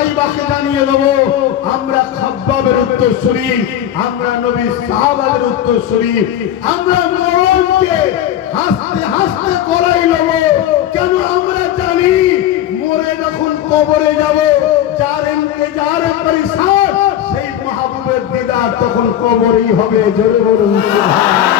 তাইবাকে জানিয়ে দেবো আমরা খাব্বাবের উত্তরসূরি, আমরা নবীর সাহাবাদের উত্তরসূরি, আমরা মরণকে হাসতে হাসতে করাই নেব। কেন? আমরা জানি মরে যখন কবরে যাব, যার ইন্তজার পরিসার সেই মাহবুবের দিদার তখন কবরেই হবে। জোরে বলুন সুবহানাল্লাহ।